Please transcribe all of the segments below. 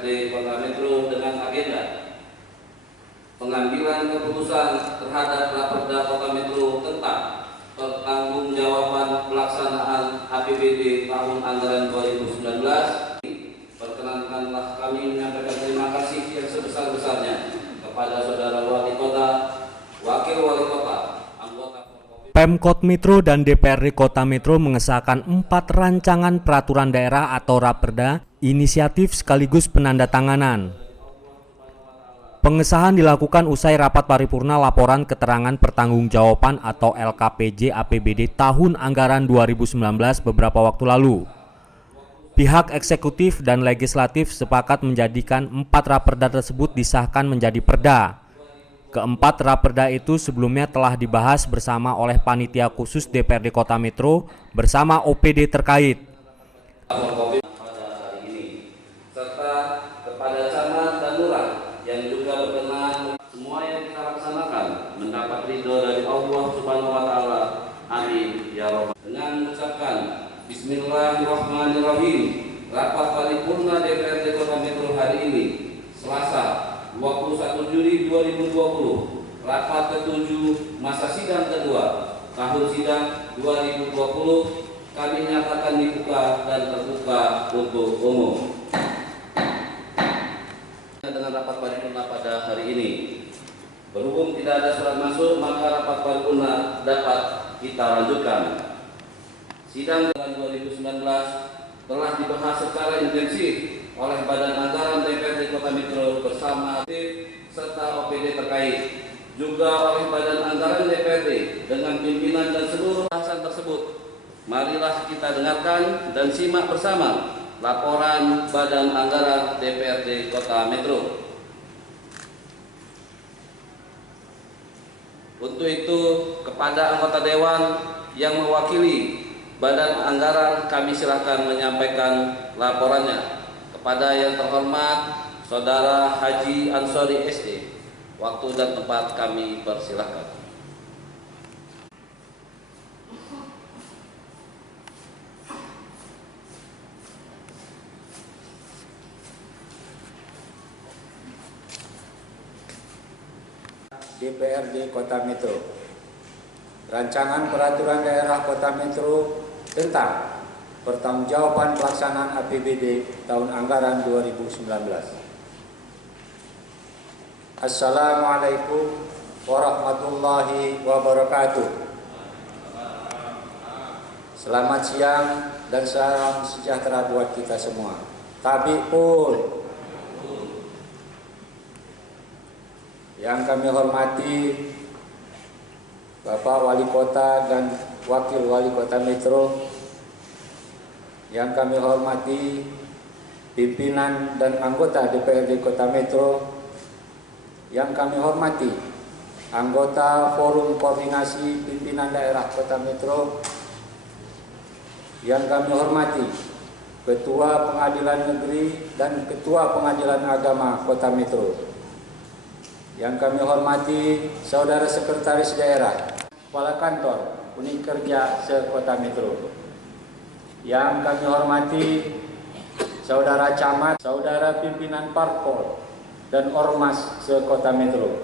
DPRD Kota Metro dengan agenda pengambilan keputusan terhadap Raperda Kota Metro tentang pertanggungjawaban pelaksanaan APBD tahun anggaran 2019. Perkenankanlah kami menyampaikan terima kasih yang sebesar-besarnya kepada Saudara Wali Kota, Wakil Wali Kota, anggota Pemkot Metro dan DPRD Kota Metro mengesahkan 4 rancangan peraturan daerah atau Raperda, inisiatif sekaligus penandatanganan. Pengesahan dilakukan usai rapat paripurna laporan keterangan pertanggungjawaban atau LKPJ APBD tahun anggaran 2019 beberapa waktu lalu. Pihak eksekutif dan legislatif sepakat menjadikan 4 Raperda tersebut disahkan menjadi perda. Keempat Raperda itu sebelumnya telah dibahas bersama oleh Panitia Khusus DPRD Kota Metro bersama OPD terkait. pada hari ini, serta kepada camat dan lurah yang juga berkenan, semua yang kita laksanakan mendapat ridho dari Allah Subhanahu wa Ta'ala. Amin ya Rabbal. Dengan mengucapkan Bismillahirrahmanirrahim, rapat paripurna DPRD Kota Metro hari ini, Selasa 21 Juli 2020, rapat ke-7 masa sidang kedua tahun sidang 2020 kami nyatakan dibuka dan terbuka untuk umum. Dengan rapat paripurna pada hari ini, berhubung tidak ada surat masuk, maka rapat paripurna dapat kita lanjutkan. Sidang tahun 2019 telah dibahas secara intensif oleh Badan Anggaran DPRD Kota Metro bersama aktif serta OPD terkait, juga oleh Badan Anggaran DPRD dengan pimpinan dan seluruh bahasan tersebut. Marilah kita dengarkan dan simak bersama laporan Badan Anggaran DPRD Kota Metro. Untuk itu, kepada anggota Dewan yang mewakili Badan Anggaran, kami silakan menyampaikan laporannya. Kepada yang terhormat Saudara Haji Ansori SD, waktu dan tempat kami persilahkan. DPRD Kota Metro. Rancangan Peraturan Daerah Kota Metro tentang pertanggungjawaban pelaksanaan APBD tahun anggaran 2019. Assalamualaikum warahmatullahi wabarakatuh. Selamat siang dan salam sejahtera buat kita semua. Tabiqul. Yang kami hormati Bapak Wali Kota dan Wakil Wali Kota Metro, yang kami hormati pimpinan dan anggota DPRD Kota Metro, yang kami hormati anggota Forum Koordinasi Pimpinan Daerah Kota Metro, yang kami hormati Ketua Pengadilan Negeri dan Ketua Pengadilan Agama Kota Metro, yang kami hormati Saudara Sekretaris Daerah, Kepala Kantor Unit Kerja se-Kota Metro, yang kami hormati Saudara Camat, Saudara Pimpinan Parpol dan Ormas se-Kota Metro,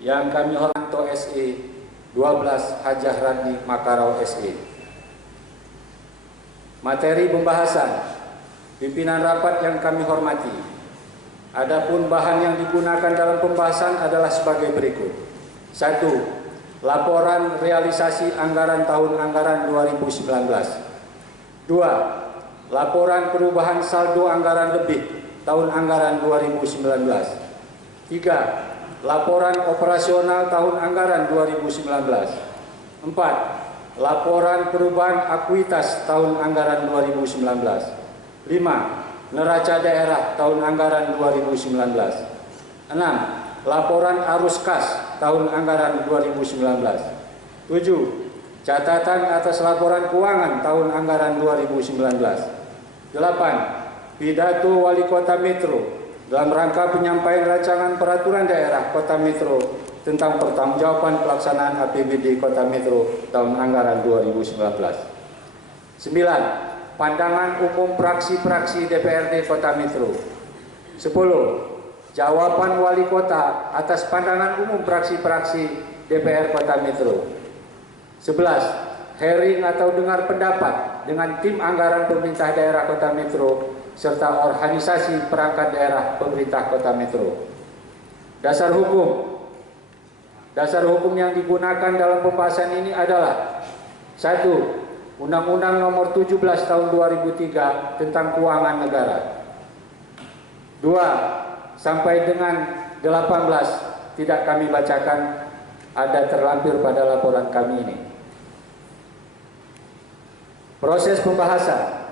yang kami hormati SE 12 Hajah Radni Makarau SE. Materi pembahasan pimpinan rapat yang kami hormati. Adapun bahan yang digunakan dalam pembahasan adalah sebagai berikut. 1. Laporan realisasi anggaran tahun anggaran 2019. 2. Laporan perubahan saldo anggaran lebih tahun anggaran 2019. 3. Laporan operasional tahun anggaran 2019. 4. Laporan perubahan akuitas tahun anggaran 2019. 5. Neraca daerah tahun anggaran 2019. 6. Laporan arus kas tahun anggaran 2019. 7. Catatan atas laporan keuangan tahun anggaran 2019. 8. Pidato Wali Kota Metro dalam rangka penyampaian rancangan peraturan daerah Kota Metro tentang pertanggungjawaban pelaksanaan APBD Kota Metro tahun anggaran 2019. 9. Pandangan umum praksi-praksi DPRD Kota Metro. 10. Jawaban Wali Kota atas pandangan umum fraksi-fraksi DPR Kota Metro. 11. Hearing atau dengar pendapat dengan tim anggaran pemerintah daerah Kota Metro serta organisasi perangkat daerah pemerintah Kota Metro. Dasar hukum. Dasar hukum yang digunakan dalam pembahasan ini adalah 1. Undang-Undang Nomor 17 Tahun 2003 tentang Keuangan Negara. 2. Sampai dengan 18 tidak kami bacakan, ada terlampir pada laporan kami ini. Proses pembahasan.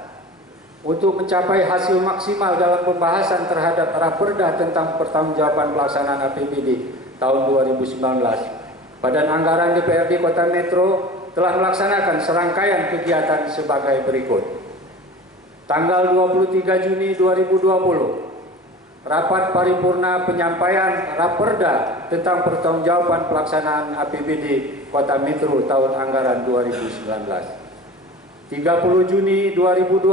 Untuk mencapai hasil maksimal dalam pembahasan terhadap Raperda tentang pertanggungjawaban pelaksanaan APBD tahun 2019, Badan Anggaran DPRD Kota Metro telah melaksanakan serangkaian kegiatan sebagai berikut. Tanggal 23 Juni 2020, Rapat Paripurna Penyampaian Raperda tentang pertanggungjawaban pelaksanaan APBD Kota Metro tahun anggaran 2019. 30 Juni 2020,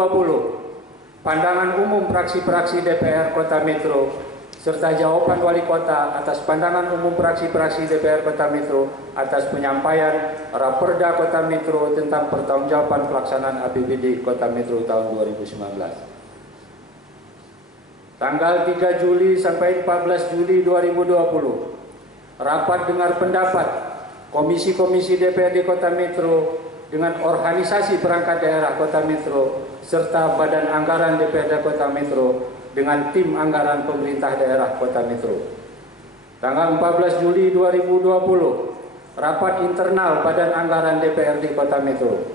pandangan umum fraksi-fraksi DPR Kota Metro serta jawaban Wali Kota atas pandangan umum fraksi-fraksi DPR Kota Metro atas penyampaian Raperda Kota Metro tentang pertanggungjawaban pelaksanaan APBD Kota Metro tahun 2019. Tanggal 3 Juli sampai 14 Juli 2020, rapat dengar pendapat komisi-komisi DPRD Kota Metro dengan organisasi perangkat daerah Kota Metro serta Badan Anggaran DPRD Kota Metro dengan tim anggaran pemerintah daerah Kota Metro. Tanggal 14 Juli 2020, rapat internal Badan Anggaran DPRD Kota Metro.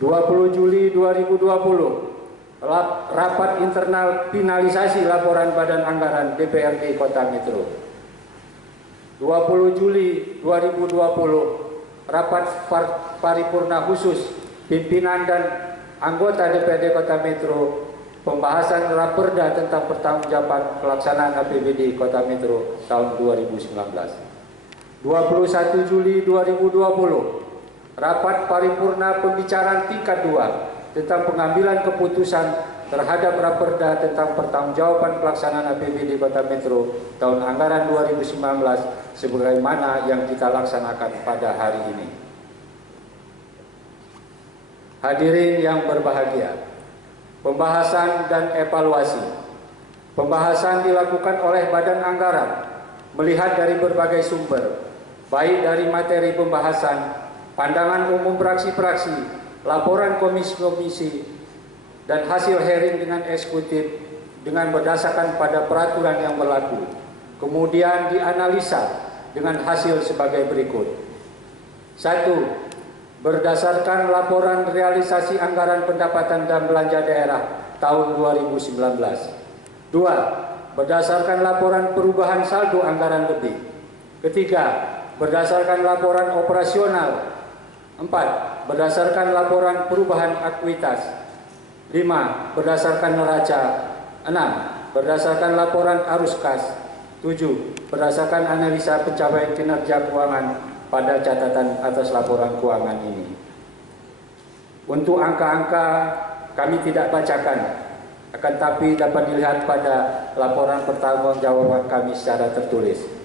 20 Juli 2020, rapat internal finalisasi laporan Badan Anggaran DPRD Kota Metro. 20 Juli 2020, rapat paripurna khusus pimpinan dan anggota DPRD Kota Metro, pembahasan Raperda tentang pertanggungjawaban pelaksanaan APBD Kota Metro tahun 2019. 21 Juli 2020, rapat paripurna pembicaraan tingkat 2 tentang pengambilan keputusan terhadap Raperda tentang pertanggungjawaban pelaksanaan APBD Kota Metro tahun anggaran 2019 sebagaimana yang kita laksanakan pada hari ini. Hadirin yang berbahagia, pembahasan dan evaluasi. Pembahasan dilakukan oleh Badan Anggaran melihat dari berbagai sumber, baik dari materi pembahasan, pandangan umum fraksi-fraksi, laporan komisi-komisi, dan hasil hearing dengan eksekutif dengan berdasarkan pada peraturan yang berlaku. Kemudian dianalisa dengan hasil sebagai berikut. 1. Berdasarkan laporan realisasi anggaran pendapatan dan belanja daerah tahun 2019. 2. Berdasarkan laporan perubahan saldo anggaran lebih. Ketiga, berdasarkan laporan operasional. 4. Berdasarkan laporan perubahan akuitas. 5. Berdasarkan neraca. 6. Berdasarkan laporan arus kas. 7. Berdasarkan analisa pencapaian kinerja keuangan pada catatan atas laporan keuangan ini. Untuk angka-angka kami tidak bacakan, akan tapi dapat dilihat pada laporan pertanggungjawaban kami secara tertulis.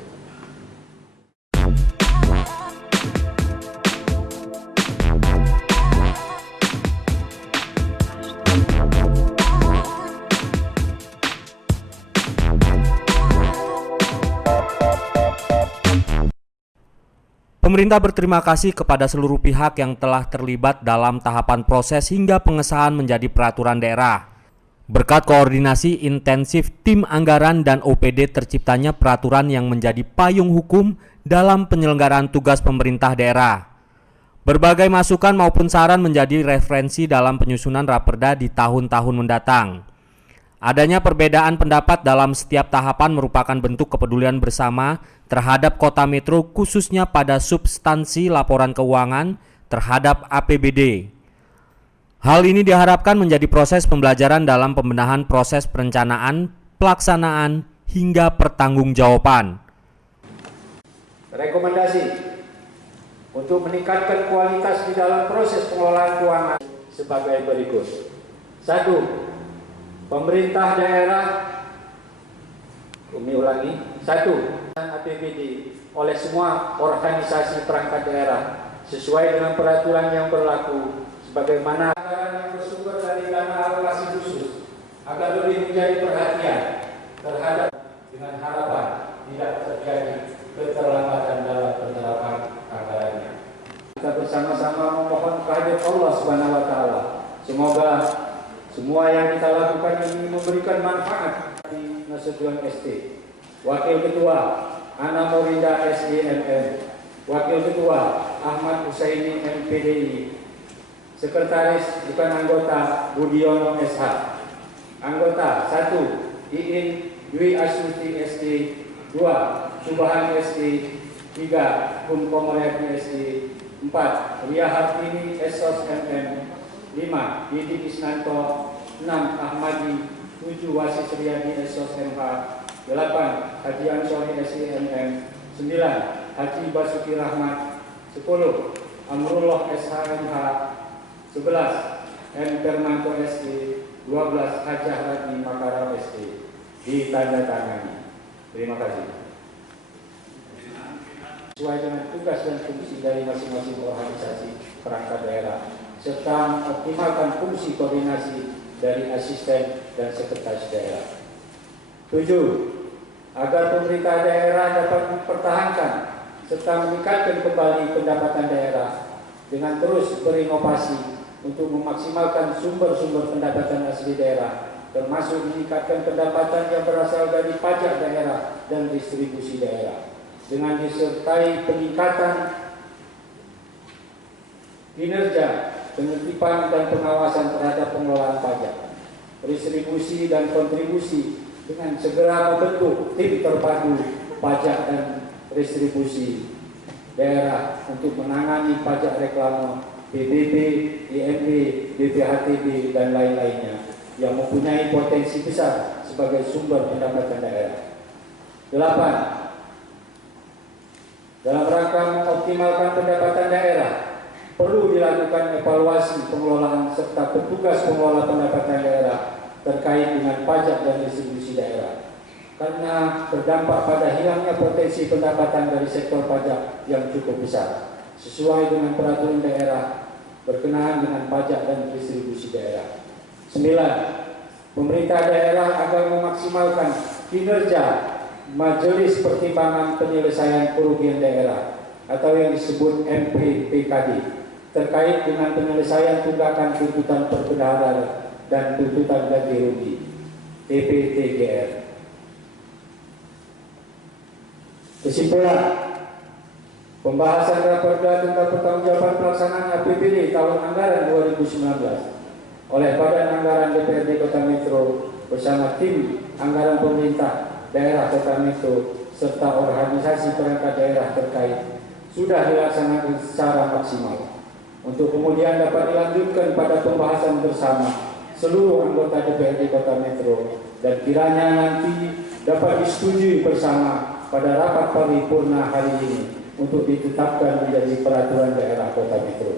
Pemerintah berterima kasih kepada seluruh pihak yang telah terlibat dalam tahapan proses hingga pengesahan menjadi peraturan daerah. Berkat koordinasi intensif tim anggaran dan OPD terciptanya peraturan yang menjadi payung hukum dalam penyelenggaraan tugas pemerintah daerah. Berbagai masukan maupun saran menjadi referensi dalam penyusunan Raperda di tahun-tahun mendatang. Adanya perbedaan pendapat dalam setiap tahapan merupakan bentuk kepedulian bersama terhadap Kota Metro khususnya pada substansi laporan keuangan terhadap APBD. Hal ini diharapkan menjadi proses pembelajaran dalam pembenahan proses perencanaan, pelaksanaan, hingga pertanggungjawaban. Rekomendasi untuk meningkatkan kualitas di dalam proses pengelolaan keuangan sebagai berikut. 1. Pemerintah daerah Umi ulangi. 1. APBD oleh semua organisasi perangkat daerah sesuai dengan peraturan yang berlaku sebagaimana anggaran yang bersumber dari dana alokasi khusus agar lebih menjadi perhatian terhadap dengan harapan tidak terjadi keterlambatan dalam penerapan anggarannya. Kita bersama-sama memohon kehadirat Allah Subhanahu wa taala. Semoga semua yang kita lakukan ini memberikan manfaat di Nasution ST. Wakil Ketua Ana Morinda SDMM, Wakil Ketua Ahmad Husaini MPDI, Sekretaris bukan anggota Budiono SH, Anggota 1 Iin Dwi Astuti SD, 2 Subahan SD, 3 Kun Komerni SD, 4 Ria Hartini Esos MM, 5 Didi Isnanto, 6 Ahmadi, 7 Wasis Riyadi Esos MH, 8 Haji Ansori SIMM, 9 Haji Basuki Rahmat, 10 Amrullah SHMH, 11 M. Permanto SD, 12 Hajah Radni Makaram SD. Ditandatangani. Terima kasih. Sesuai dengan tugas dan fungsi dari masing-masing organisasi perangkat daerah serta optimalkan fungsi koordinasi dari asisten dan sekretaris daerah. 7. Agar pemerintah daerah dapat mempertahankan serta meningkatkan kembali pendapatan daerah dengan terus berinovasi untuk memaksimalkan sumber-sumber pendapatan asli daerah, termasuk meningkatkan pendapatan yang berasal dari pajak daerah dan distribusi daerah, dengan disertai peningkatan kinerja, penertiban dan pengawasan terhadap pengelolaan pajak, distribusi dan kontribusi dengan segera membentuk tim terpadu pajak dan distribusi daerah untuk menangani pajak reklame, PBB, IMB, BPHTB, dan lain-lainnya yang mempunyai potensi besar sebagai sumber pendapatan daerah. 8. Dalam rangka mengoptimalkan pendapatan daerah, perlu dilakukan evaluasi pengelolaan serta petugas pengelola pendapatan daerah terkait dengan pajak dan distribusi daerah, karena berdampak pada hilangnya potensi pendapatan dari sektor pajak yang cukup besar, sesuai dengan peraturan daerah berkenaan dengan pajak dan distribusi daerah. 9. Pemerintah daerah agar memaksimalkan kinerja Majelis Pertimbangan Penyelesaian Kerugian Daerah atau yang disebut MPPKD terkait dengan penyelesaian tunggakan tuntutan perbendaharaan dan tuntutan ganti rugi TPTGR. Kesimpulan, pembahasan raperda tentang pertanggungjawaban pelaksanaan APBD tahun anggaran 2019 oleh Badan Anggaran DPRD Kota Metro bersama tim anggaran pemerintah daerah Kota Metro serta organisasi perangkat daerah terkait sudah dilaksanakan secara maksimal untuk kemudian dapat dilanjutkan pada pembahasan bersama seluruh anggota DPRD Kota Metro dan kiranya nanti dapat disetujui bersama pada rapat paripurna hari ini untuk ditetapkan menjadi peraturan daerah Kota Metro.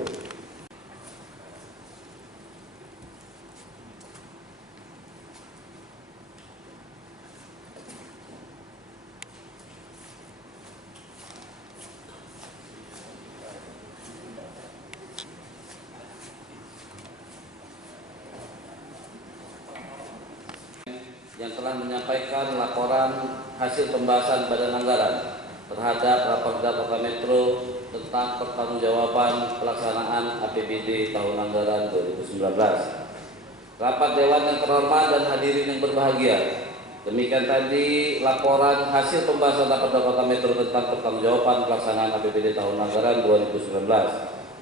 Yang telah menyampaikan laporan hasil pembahasan Badan Anggaran terhadap Raperda Kota Metro tentang pertanggungjawaban pelaksanaan APBD tahun anggaran 2019. Rapat Dewan yang terhormat dan hadirin yang berbahagia, demikian tadi laporan hasil pembahasan Raperda Kota Metro tentang pertanggungjawaban pelaksanaan APBD tahun anggaran 2019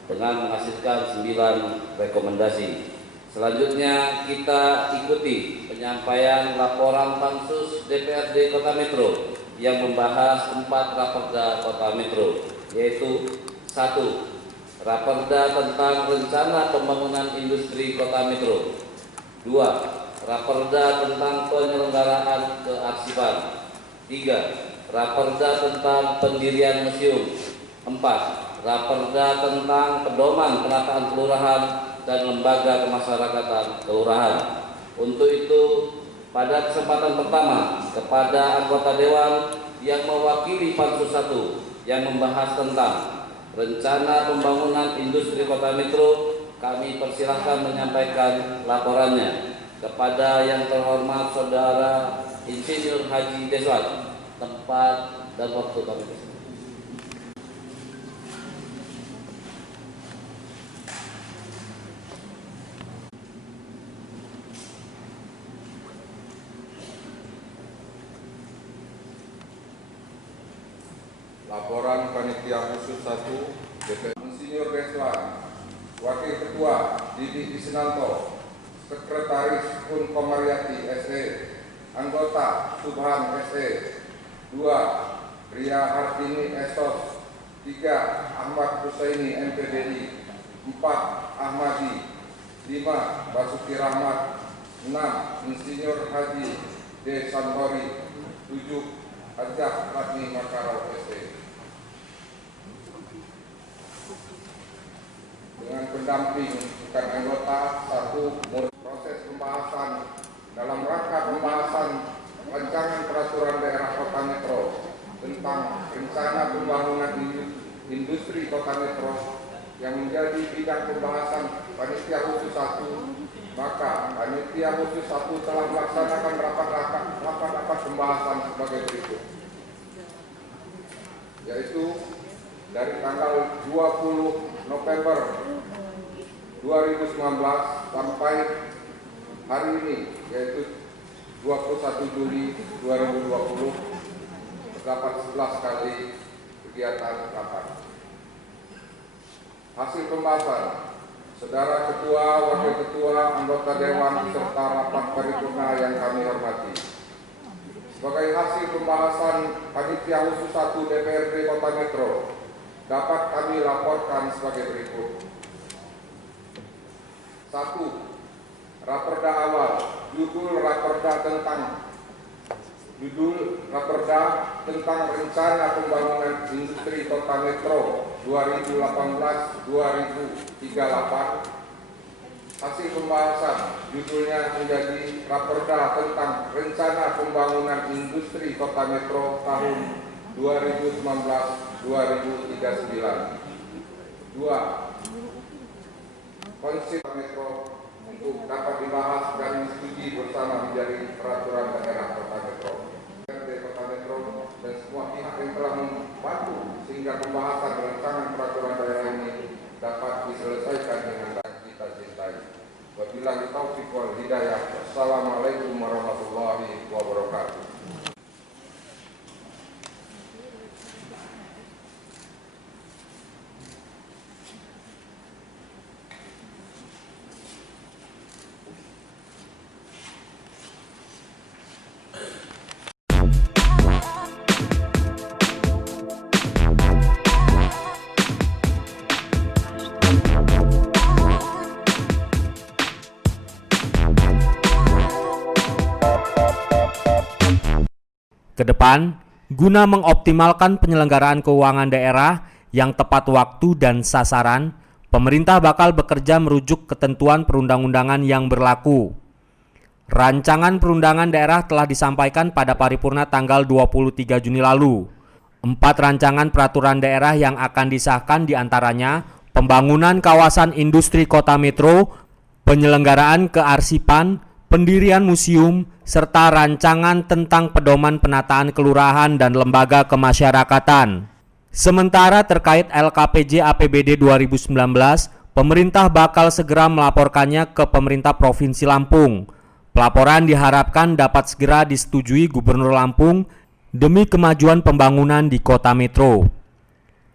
dengan menghasilkan 9 rekomendasi. Selanjutnya kita ikuti penyampaian laporan Pansus DPRD Kota Metro yang membahas 4 raperda Kota Metro, yaitu 1. Raperda tentang rencana pembangunan industri Kota Metro. 2. Raperda tentang penyelenggaraan kearsipan. 3. Raperda tentang pendirian museum. 4. Raperda tentang pedoman penataan kelurahan dan lembaga kemasyarakatan kelurahan. Untuk itu Pada kesempatan pertama, kepada anggota Dewan yang mewakili Pansus 1 yang membahas tentang rencana pembangunan industri Kota Metro, kami persilahkan menyampaikan laporannya kepada yang terhormat Saudara Insinyur Haji Deswat. Tempat dan waktu kami persilakan. Laporan Panitia Khusus 1 DPR Insinyur Deswat, Wakil Ketua Didi Isnanto, Sekretaris Kun Komariati SE, Anggota Subhan SE, 2. Ria Hartini Esos, 3. Ahmad Husaini MPDI, 4. Ahmadi, 5. Basuki Rahmat, 6. Insinyur Haji D. Santori, 7. Hajah Radni Makarau SE. Dengan pendamping bukan anggota 1. Proses pembahasan dalam rangka pembahasan rancangan peraturan daerah Kota Metro tentang rencana pembangunan industri Kota Metro yang menjadi bidang pembahasan Panitia Khusus 1, maka Panitia Khusus 1 telah melaksanakan rapat pembahasan sebagai berikut, yaitu dari tanggal 20 November 2019 sampai hari ini, yaitu 21 Juli 2020, terdapat 11 kali kegiatan rapat. Hasil pembahasan, Saudara Ketua, Wakil Ketua, Anggota Dewan, serta rapat paripurna yang kami hormati. Sebagai hasil pembahasan Panitia Khusus 1 DPRD Kota Metro, dapat kami laporkan sebagai berikut. 1. Raperda awal. Judul raperda tentang rencana pembangunan industri Kota Metro 2018-2038. Hasil pembahasan judulnya menjadi raperda tentang rencana pembangunan industri Kota Metro tahun 2019-2039. 2. Konsep Metro untuk dapat dibahas dan disetujui bersama menjadi peraturan daerah Kota Metro. Kota Metro dan semua pihak yang telah membantu sehingga pembahasan rancangan peraturan daerah ini dapat diselesaikan dengan baik kita cintai. Wabillahi taufiq wal hidayah. Wassalamualaikum warahmatullahi wabarakatuh. Kedepan, guna mengoptimalkan penyelenggaraan keuangan daerah yang tepat waktu dan sasaran, pemerintah bakal bekerja merujuk ketentuan perundang-undangan yang berlaku. Rancangan perundangan daerah telah disampaikan pada paripurna tanggal 23 Juni lalu. 4 rancangan peraturan daerah yang akan disahkan diantaranya pembangunan kawasan industri Kota Metro, penyelenggaraan kearsipan, pendirian museum, serta rancangan tentang pedoman penataan kelurahan dan lembaga kemasyarakatan. Sementara terkait LKPJ APBD 2019, pemerintah bakal segera melaporkannya ke pemerintah Provinsi Lampung. Pelaporan diharapkan dapat segera disetujui Gubernur Lampung demi kemajuan pembangunan di Kota Metro.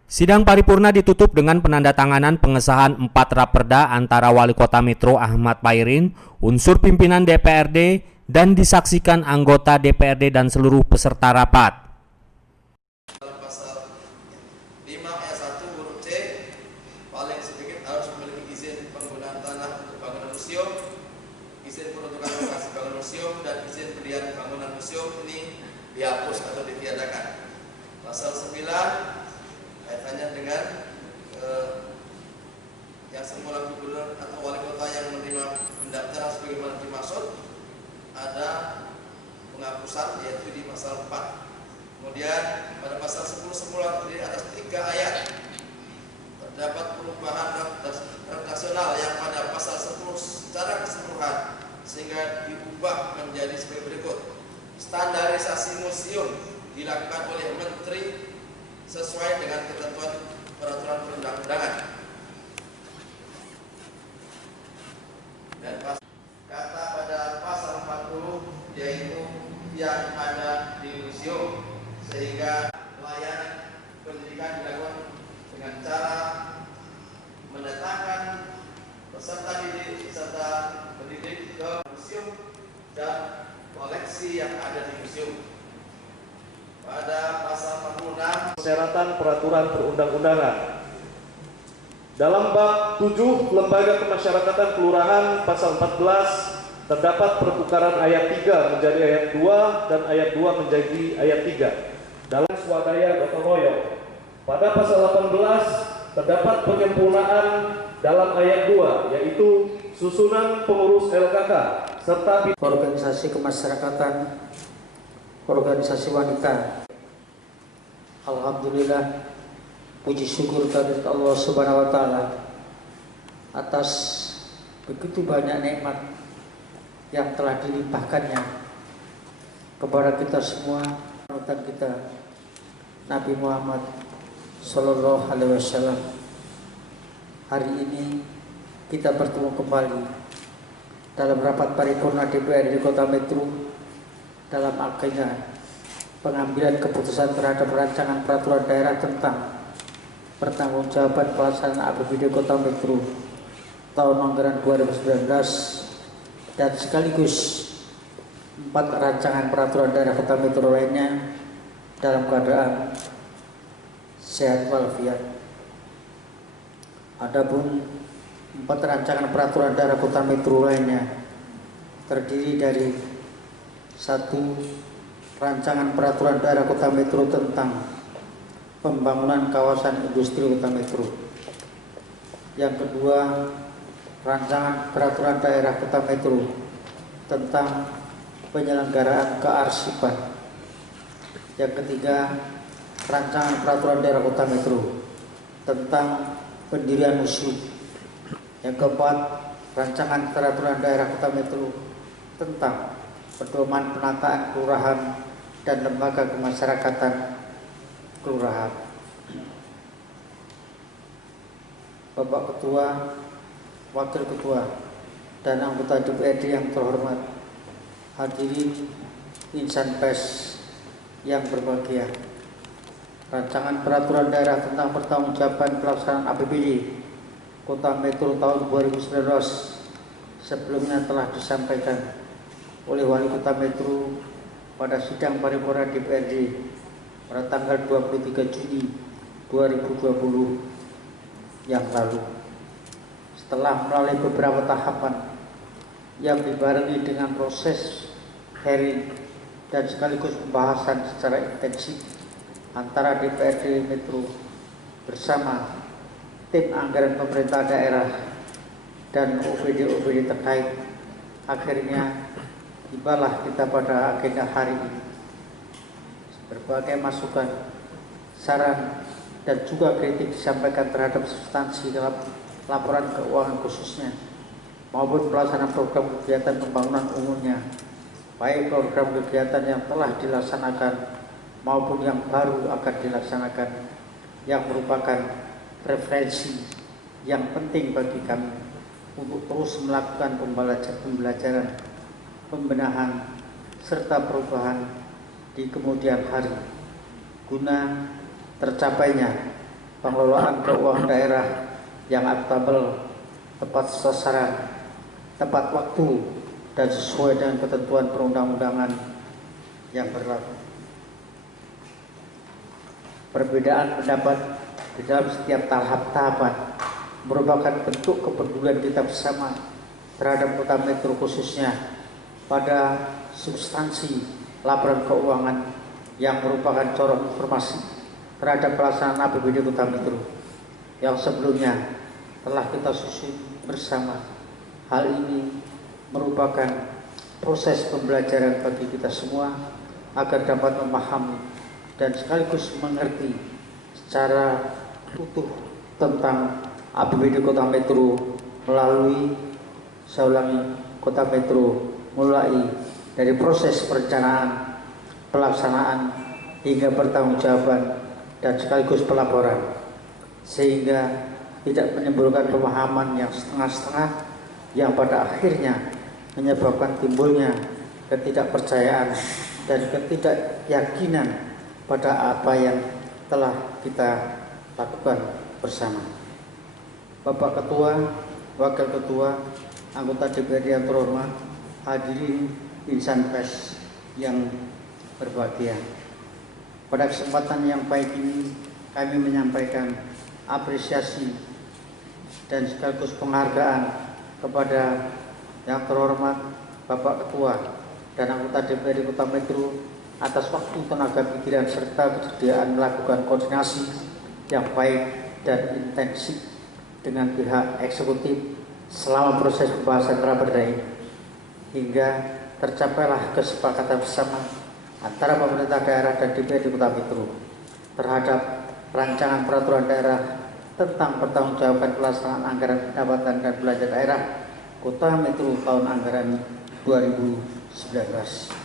Sidang paripurna ditutup dengan penandatanganan pengesahan 4 raperda antara Wali Kota Metro Ahmad Pairin, unsur pimpinan DPRD, dan disaksikan anggota DPRD dan seluruh peserta rapat. Pasal 5 ayat 1 huruf C, paling sedikit harus memiliki izin penggunaan tanah untuk bangunan museum, izin peruntukan lokasi bangunan museum, dan izin pendirian bangunan museum ini dihapus atau ditiadakan. Pasal 9 kaitannya dengan yang semula gubernur atau wali kota yang menerima pendaftaran sebagaimana dimaksud, ada penghapusan, yaitu di pasal 4. Kemudian pada pasal 10 semula terdiri atas 3 ayat. Terdapat perubahan redaksional yang pada pasal 10 secara keseluruhan sehingga diubah menjadi sebagai berikut. Standarisasi museum dilakukan oleh Menteri sesuai dengan ketentuan peraturan perundang-undangan. Dan kata pada pasal 40 yaitu yang ada di museum, sehingga pelayanan pendidikan dilakukan dengan cara mendatangkan peserta didik serta pendidik ke museum dan koleksi yang ada di museum. Pada pasal 46 persyaratan peraturan perundang-undangan. Dalam bab 7 Lembaga Kemasyarakatan Kelurahan pasal 14 terdapat pertukaran ayat 3 menjadi ayat 2 dan ayat 2 menjadi ayat 3. Dalam swadaya gotong royong. Pada pasal 18 terdapat penyempurnaan dalam ayat 2 yaitu susunan pengurus LKK serta organisasi kemasyarakatan, organisasi wanita. Alhamdulillah, puji syukur kehadirat Allah Subhanahu wa taala atas begitu banyak nikmat yang telah dilimpahkannya kepada kita semua, panutan kita Nabi Muhammad Sallallahu Alaihi Wasallam. Hari ini kita bertemu kembali dalam rapat paripurna DPRD Kota Metro dalam agenda pengambilan keputusan terhadap rancangan peraturan daerah tentang pertanggungjawaban pelaksanaan APBD Kota Metro tahun anggaran 2019 dan sekaligus 4 rancangan peraturan daerah Kota Metro lainnya dalam keadaan sehat walafiat. Adapun 4 rancangan peraturan daerah Kota Metro lainnya terdiri dari 1. Rancangan peraturan daerah Kota Metro tentang pembangunan kawasan industri Kota Metro. Yang kedua, rancangan peraturan daerah Kota Metro tentang penyelenggaraan kearsipan. Yang ketiga, rancangan peraturan daerah Kota Metro tentang pendirian museum. Yang keempat, rancangan peraturan daerah Kota Metro tentang pedoman penataan kelurahan dan lembaga kemasyarakatan kelurahan. Bapak Ketua, Wakil Ketua, dan anggota DPRD yang terhormat, hadirin insan pers yang berbahagia. Rancangan peraturan daerah tentang pertanggungjawaban pelaksanaan APBD Kota Metro tahun 2019 sebelumnya telah disampaikan oleh Wali Kota Metro pada sidang paripurna DPRD pada tanggal 23 Juni 2020 yang lalu. Setelah melalui beberapa tahapan yang dibarengi dengan proses hearing dan sekaligus pembahasan secara intensif antara DPRD Metro bersama tim anggaran pemerintah daerah dan OPD-OPD terkait, akhirnya tibalah kita pada agenda hari ini. Berbagai masukan, saran, dan juga kritik disampaikan terhadap substansi dalam laporan keuangan khususnya maupun pelaksanaan program kegiatan pembangunan umumnya, baik program kegiatan yang telah dilaksanakan maupun yang baru akan dilaksanakan, yang merupakan referensi yang penting bagi kami untuk terus melakukan pembelajaran, pembenahan, serta perubahan di kemudian hari guna tercapainya pengelolaan keuangan daerah yang akuntabel, tepat sasaran, tepat waktu, dan sesuai dengan ketentuan perundang-undangan yang berlaku. Perbedaan pendapat di dalam setiap tahapan merupakan bentuk kepedulian kita bersama terhadap Kota Metro, khususnya pada substansi laporan keuangan yang merupakan corong informasi terhadap pelaksanaan APBD Kota Metro yang sebelumnya telah kita susun bersama. Hal ini merupakan proses pembelajaran bagi kita semua agar dapat memahami dan sekaligus mengerti secara utuh tentang APBD Kota Metro melalui, saya ulangi, Kota Metro mulai dari proses perencanaan, pelaksanaan hingga pertanggungjawaban dan sekaligus pelaporan, sehingga tidak menimbulkan pemahaman yang setengah-setengah yang pada akhirnya menyebabkan timbulnya ketidakpercayaan dan ketidakyakinan pada apa yang telah kita lakukan bersama. Bapak Ketua, Wakil Ketua, anggota DPRD yang terhormat, hadirin insan pers yang berbahagia. Pada kesempatan yang baik ini kami menyampaikan apresiasi dan sekaligus penghargaan kepada yang terhormat Bapak Ketua dan anggota DPRD Kota Metro atas waktu, tenaga pikiran serta kesediaan melakukan koordinasi yang baik dan intensif dengan pihak eksekutif selama proses pembahasan raperda ini, hingga tercapailah kesepakatan bersama antara pemerintah daerah dan DPRD Kota Metro terhadap rancangan peraturan daerah tentang pertanggungjawaban pelaksanaan anggaran pendapatan dan belanja daerah Kota Metro tahun anggaran 2019.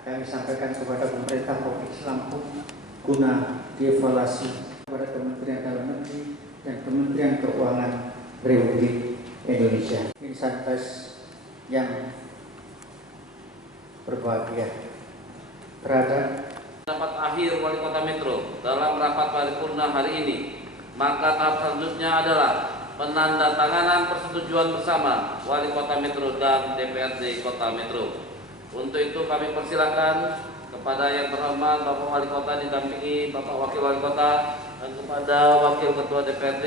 Kami sampaikan kepada pemerintah Provinsi Lampung guna dievaluasi kepada Kementerian Dalam Negeri dan Kementerian Keuangan Republik Indonesia. Insan pers yang berbahagia, terhadap rapat akhir Wali Kota Metro dalam rapat paripurna hari ini, maka tahap selanjutnya adalah penandatanganan persetujuan bersama Wali Kota Metro dan DPRD Kota Metro. Untuk itu kami persilakan kepada yang terhormat Bapak Wali Kota didampingi Bapak Wakil Wali Kota dan kepada Wakil Ketua DPRD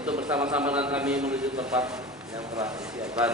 untuk bersama-sama dengan kami menuju tempat yang telah disiapkan.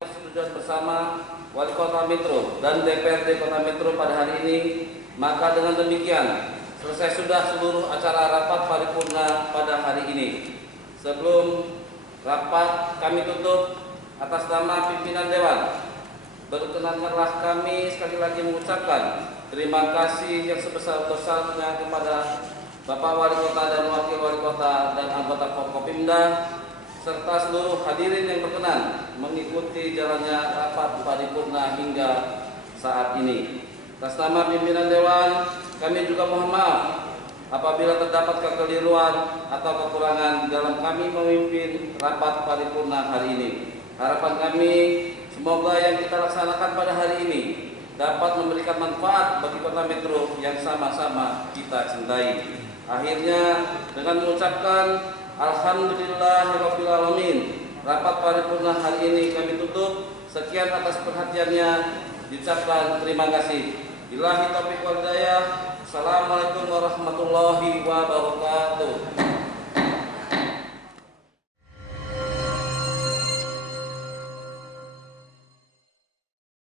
Persetujuan bersama Wali Kota Metro dan DPRD Kota Metro pada hari ini, maka dengan demikian selesai sudah seluruh acara rapat paripurna pada hari ini. Sebelum rapat kami tutup, atas nama pimpinan Dewan, berkenanlah kami sekali lagi mengucapkan terima kasih yang sebesar-besarnya kepada Bapak Wali Kota dan Wakil Wali Kota dan anggota Forkopimda serta seluruh hadirin yang berkenan mengikuti jalannya rapat paripurna hingga saat ini. Atas nama pimpinan Dewan, kami juga mohon maaf apabila terdapat kekeliruan atau kekurangan dalam kami memimpin rapat paripurna hari ini. Harapan kami semoga yang kita laksanakan pada hari ini dapat memberikan manfaat bagi Kota Metro yang sama-sama kita cintai. Akhirnya dengan mengucapkan Alhamdulillahirrabbilalamin, rapat paripurna hari ini kami tutup. Sekian atas perhatiannya, diucapkan terima kasih. Billahi taufiq wal hidayah. Assalamualaikum warahmatullahi wabarakatuh.